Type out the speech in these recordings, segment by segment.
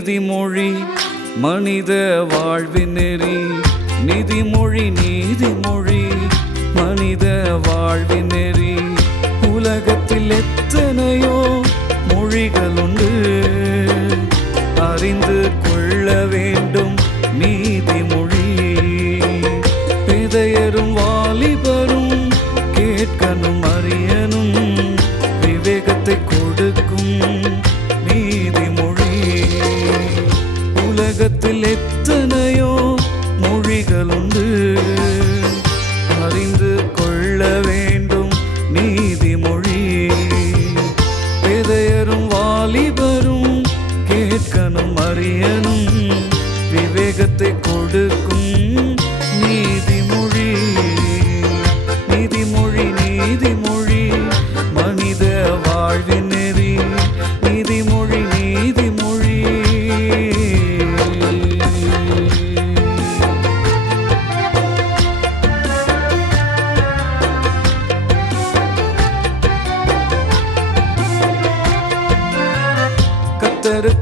நீதிமொழி மனித வாழ்வின் நெறி. நிதிமொழி நீதிமொழி மனித வாழ்வின்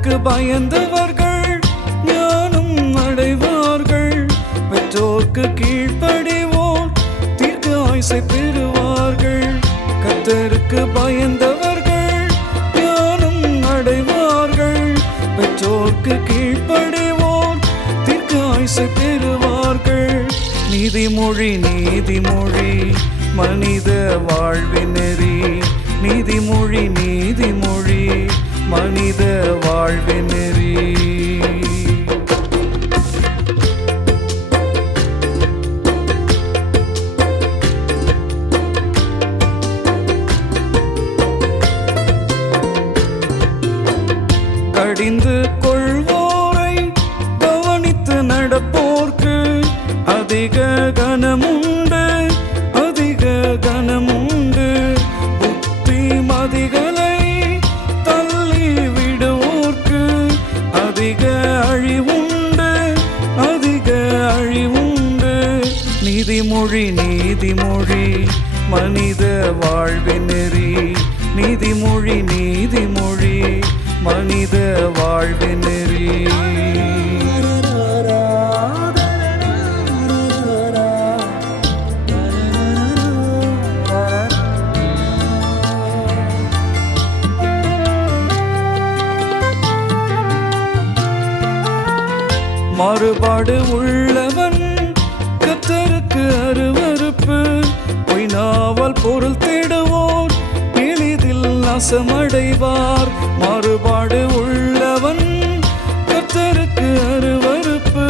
கத்தருக்கு பயந்தவர்கள் ஞானம் அடைவார்கள். பெற்றோர்க்கு கீழ்ப்படிவோர் தீர்க்க ஆயுசை பெறுவார்கள். கத்தருக்கு பயந்தவர்கள் ஞானம் அடைவார்கள். பெற்றோர்க்கு கீழ்ப்படிவோர் தீர்க்க ஆயுசை பெறுவார்கள். நீதிமொழி நீதிமொழி மனித வாழ்வின் நெறி நீதிமொழி நீதிமொழி. மனித வாழ்வின் நெறி. கடிந்து கொள்வோரை கவனித்து நடப்போர்க்கு அதிக கனமும் நீதிமொழி நீதிமொழி மனித வாழ்வின் நெறி நீதிமொழி நீதிமொழி மனித வாழ்வின் நெறி மாறுபாடு உள்ள அருவறுப்பு அருவருப்பு பொய் நாவல் பொருள் தேடுவோர் எளிதில் நாசமடைவார். மாறுபாடு உள்ளவன் கத்தருக்கு அருவறுப்பு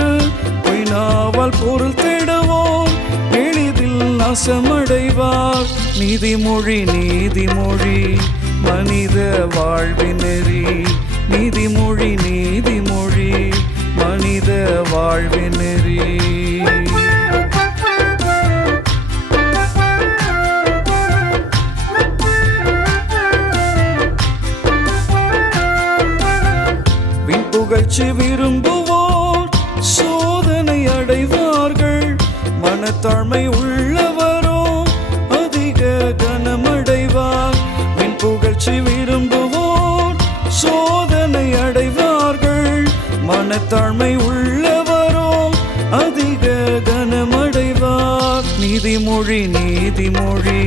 பொய் நாவல் பொருள் தேடுவோர் எளிதில் நாசமடைவார். நீதிமொழி நீதிமொழி மனித வாழ்வின் நெறி நீதிமொழி நீதிமொழி மனித வாழ்வின் நெறி புகழ்ச்சி விரும்புவோர் சோதனை அடைவார்கள். மனத்தாழ்மை உள்ளவரோ அதிக கனமடைவார். மின் புகழ்ச்சி விரும்புவோர் சோதனை அடைவார்கள். மனத்தாழ்மை உள்ளவரோ அதிக கனமடைவார். நீதிமொழி நீதிமொழி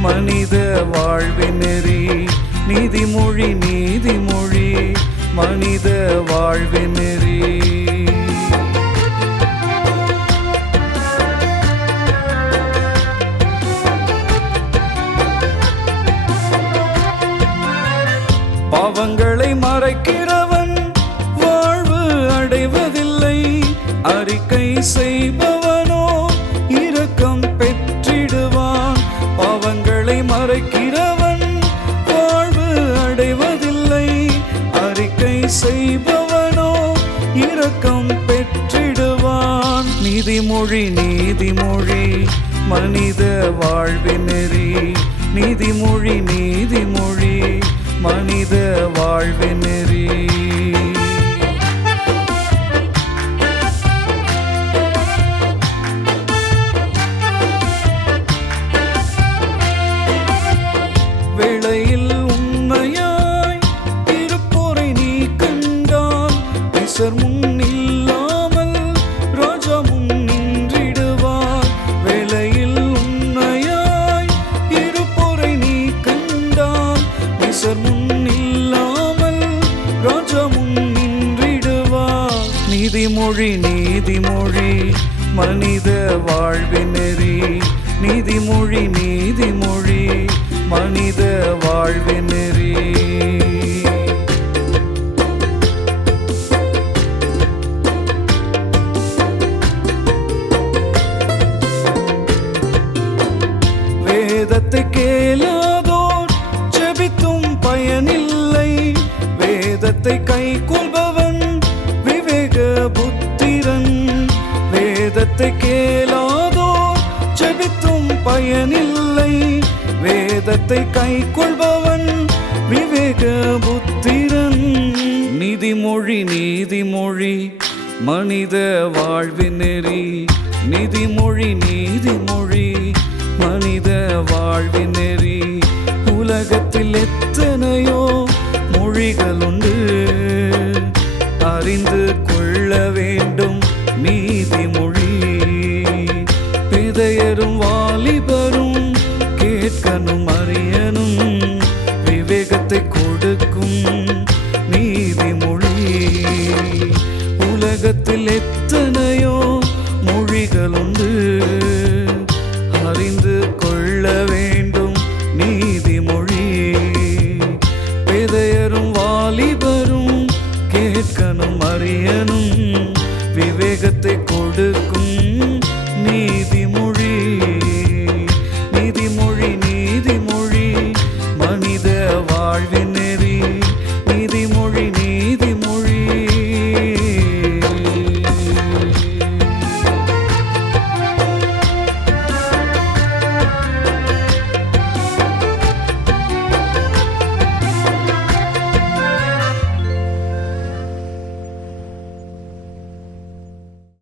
மனித வாழ்வின் நெறி நீதிமொழி நீதிமொழி மனித வாழ்வின் நெறி பாவங்களை மறைக்க நீதிமொழி நீதிமொழி மனித வாழ்வின் நெறி நீதிமொழி நீதிமொழி மனித வாழ்வின் நெறி நீதி நீதிமொழி மனித வாழ்வின் நெறி நீதிமொழி நீதிமொழி மனித வாழ்வின் நெறி வேதத்துக்கே வேதத்தை கேளாதோர் ஜெபித்தும் பயனில்லை. வேதத்தை கை கொள்பவன் விவேக புத்திரன் நிதிமொழி நீதிமொழி மனித வாழ்வின் நெறி. நிதிமொழி நீதிமொழி மனித வாழ்வின் நெறி. உலகத்தில் எத்தனையோ மொழிகள்